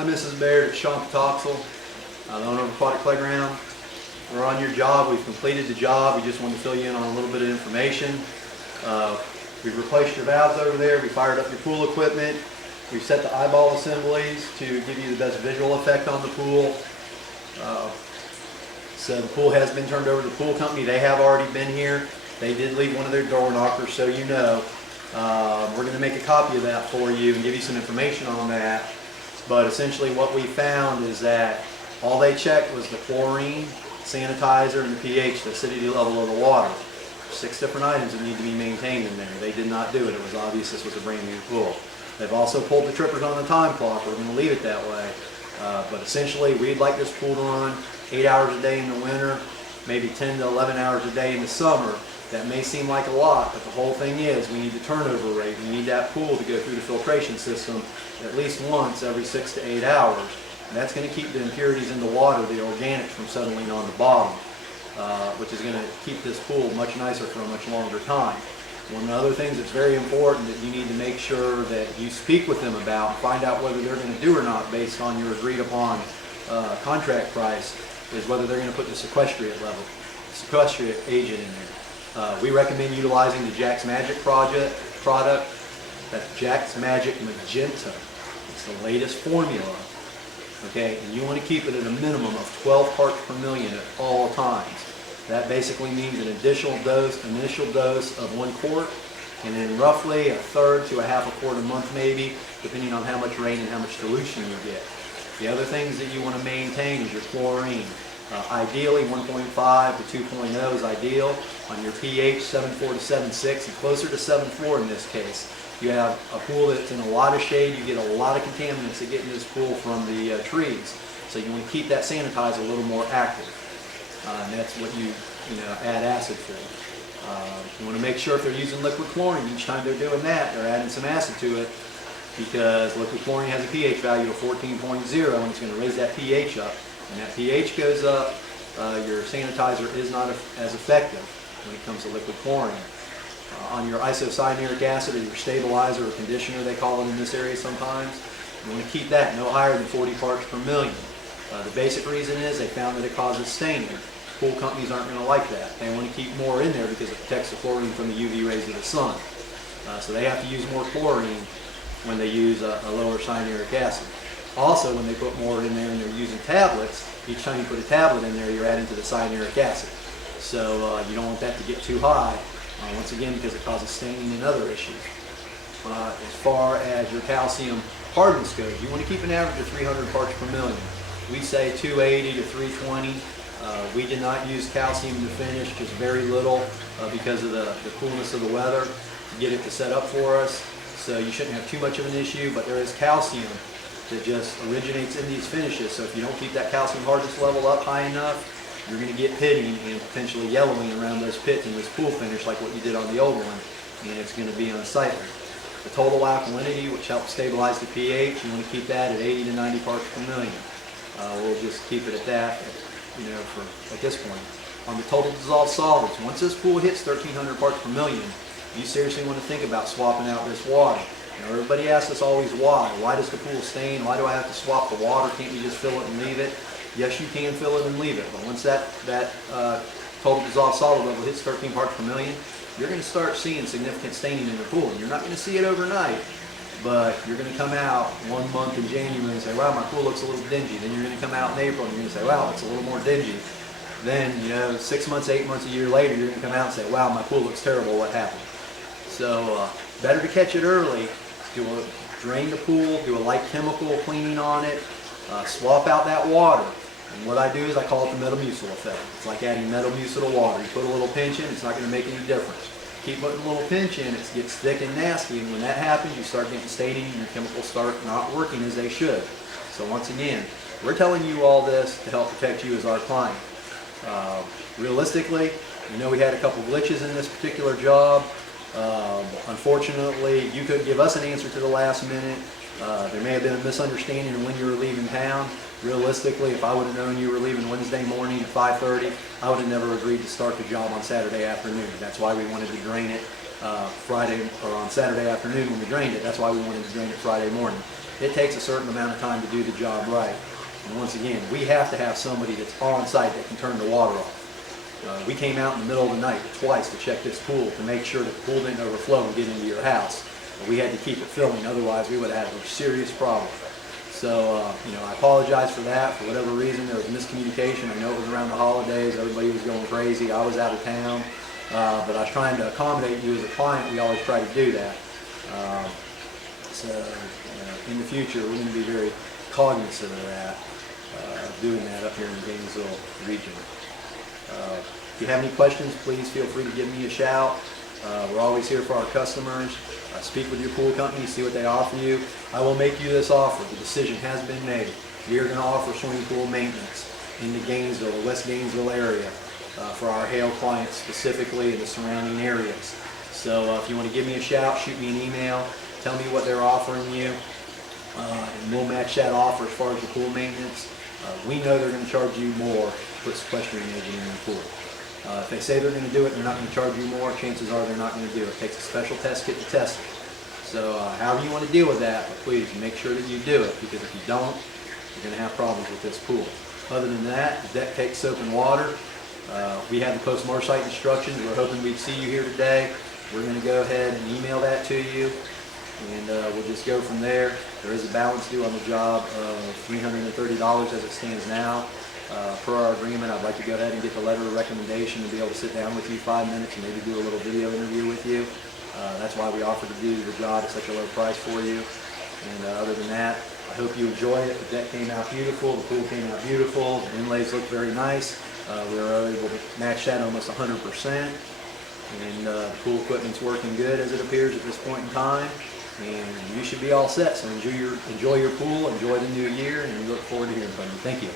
I'm Mrs. Baird at Sean Patoxel, the owner of Aquatic Playground. We're on your job. We've completed the job. We just wanted to fill you in on a little bit of information. We've replaced your valves over there. We fired up your pool equipment. We've set the eyeball assemblies to give you the best visual effect on the pool. So the pool has been turned over to the pool company. They have already been here. They did leave one of their door knockers, so you know. We're going to make a copy of that for you and give you some information on that. But essentially what we found is that all they checked was the chlorine, sanitizer, and the pH, the acidity level of the water. 6 different items that need to be maintained in there. They did not do it. It was obvious this was a brand new pool. They've also pulled the trippers on the time clock. We're going to leave it that way. But essentially we'd like this pool to run 8 hours a day in the winter, maybe 10 to 11 hours a day in the summer. That may seem like a lot, but the whole thing is we need the turnover rate. We need that pool to go through the filtration system at least once every 6 to 8 hours. And that's going to keep the impurities in the water, the organics, from settling on the bottom, which is going to keep this pool much nicer for a much longer time. One of the other things that's very important that you need to make sure that you speak with them about, find out whether they're going to do or not based on your agreed upon contract price, is whether they're going to put the sequestrate agent in there. We recommend utilizing the Jack's Magic product. That's Jack's Magic Magenta. It's the latest formula. Okay, and you want to keep it at a minimum of 12 parts per million at all times. That basically means an initial dose of 1 quart, and then roughly 1/3 to 1/2 quart a month maybe, depending on how much rain and how much dilution you get. The other things that you want to maintain is your chlorine. Ideally 1.5 to 2.0 is ideal. On your pH 7.4 to 7.6 and closer to 7.4 in this case. You have a pool that's in a lot of shade. You get a lot of contaminants that get in this pool from the trees. So you want to keep that sanitizer a little more active. And that's what you add acid for. You want to make sure if they're using liquid chlorine, each time they're doing that, they're adding some acid to it, because liquid chlorine has a pH value of 14.0 and it's going to raise that pH up. When that pH goes up, your sanitizer is not as effective when it comes to liquid chlorine. On your isocyanuric acid, or your stabilizer or conditioner they call it in this area sometimes, you want to keep that no higher than 40 parts per million. The basic reason is they found that it causes staining. Pool companies aren't going to like that. They want to keep more in there because it protects the chlorine from the UV rays of the sun. So they have to use more chlorine when they use a lower cyanuric acid. Also, when they put more in there and they're using tablets, each time you put a tablet in there, you're adding to the cyanuric acid. So you don't want that to get too high, once again, because it causes staining and other issues. As far as your calcium hardness goes, you want to keep an average of 300 parts per million. We say 280 to 320. We did not use calcium to finish, just very little, because of the coolness of the weather to get it to set up for us. So you shouldn't have too much of an issue, but there is calcium that just originates in these finishes. So if you don't keep that calcium hardness level up high enough, you're going to get pitting and potentially yellowing around those pits in this pool finish like what you did on the old one, and it's going to be unsightly. The total alkalinity, which helps stabilize the pH, you want to keep that at 80 to 90 parts per million. We'll just keep it at that, at this point. On the total dissolved solids, once this pool hits 1,300 parts per million, you seriously want to think about swapping out this water. Everybody asks us always why. Why does the pool stain? Why do I have to swap the water? Can't you just fill it and leave it? Yes, you can fill it and leave it, but once that total dissolved solid level hits 13 parts per million, you're going to start seeing significant staining in the pool. You're not going to see it overnight, but you're going to come out 1 month in January and say, wow, my pool looks a little dingy. Then you're going to come out in April and you're going to say, wow, it's a little more dingy. Then, 6 months, 8 months, a year later, you're going to come out and say, wow, my pool looks terrible. What happened? So better to catch it early. Drain the pool, do a light chemical cleaning on it, swap out that water. And what I do is I call it the Metamucil effect. It's like adding Metamucil to water. You put a little pinch in, it's not going to make any difference. Keep putting a little pinch in, it gets thick and nasty, and when that happens, you start getting staining and your chemicals start not working as they should. So once again, we're telling you all this to help protect you as our client. Realistically, we had a couple glitches in this particular job. Unfortunately, you couldn't give us an answer to the last minute. There may have been a misunderstanding of when you were leaving town. Realistically, if I would have known you were leaving Wednesday morning at 5:30, I would have never agreed to start the job on Saturday afternoon. That's why we wanted to drain it Friday, or on Saturday afternoon when we drained it. That's why we wanted to drain it Friday morning. it takes a certain amount of time to do the job right. And once again, we have to have somebody that's on site that can turn the water off. We came out in the middle of the night twice to check this pool to make sure that the pool didn't overflow and get into your house. We had to keep it filling, otherwise we would have had a serious problem. So, I apologize for that. For whatever reason, there was miscommunication. I know it was around the holidays. Everybody was going crazy. I was out of town. But I was trying to accommodate you as a client. We always try to do that. In the future, we're going to be very cognizant of that, doing that up here in the Gainesville region. If you have any questions, please feel free to give me a shout. We're always here for our customers. Speak with your pool company, see what they offer you. I will make you this offer. The decision has been made. We are going to offer swimming pool maintenance in the Gainesville, the West Gainesville area, for our Hale clients specifically in the surrounding areas. So if you want to give me a shout, shoot me an email, tell me what they're offering you, and we'll match that offer as far as the pool maintenance. We know they're going to charge you more to put sequestering agent in your pool. If they say they're going to do it and they're not going to charge you more, chances are they're not going to do it. It takes a special test kit to test it. So however you want to deal with that, but please make sure that you do it, because if you don't, you're going to have problems with this pool. Other than that, the deck takes soap and water. We have the post marcite instructions. We're hoping we'd see you here today. We're going to go ahead and email that to you, and we'll just go from there. There is a balance due on the job of $330 as it stands now. Per our agreement, I'd like to go ahead and get the letter of recommendation and be able to sit down with you 5 minutes and maybe do a little video interview with you. That's why we offered to do the job at such a low price for you. And other than that, I hope you enjoy it. The deck came out beautiful, the pool came out beautiful, the inlays look very nice. We were able to match that almost 100%. And the pool equipment's working good as it appears at this point in time. And you should be all set. So enjoy your pool, enjoy the new year, and we look forward to hearing from you. Thank you.